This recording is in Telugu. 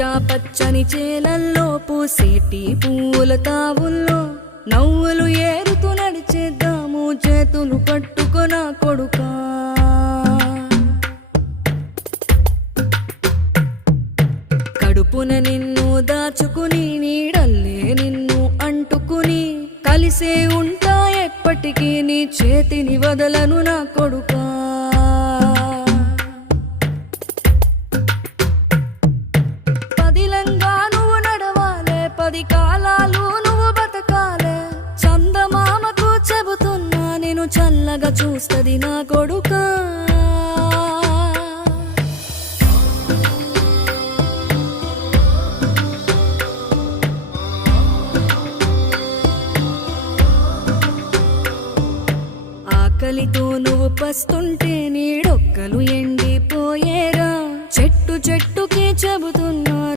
పచ్చా పచ్చని చేలల్లో పూసేటి పూల తావుల్లో నవ్వులు ఏరుతూ నడిచేద్దాము చేతులు పట్టుకొన కొడుకా. కడుపున నిన్ను దాచుకుని నీడల్లే నిన్ను అంటుకుని కలిసే ఉంటా ఎప్పటికీ నీ చేతిని వదలను నా కొడుకా. పదిలంగా నువ్వు నడవాలే, 10 కాలాలు నువ్వు బతకాలే. చందమామకు చెబుతున్నా నేను చల్లగా చూస్తది నా కొడుకా. ఆకలితో నువ్వు పస్తుంటే నీడొక్కలు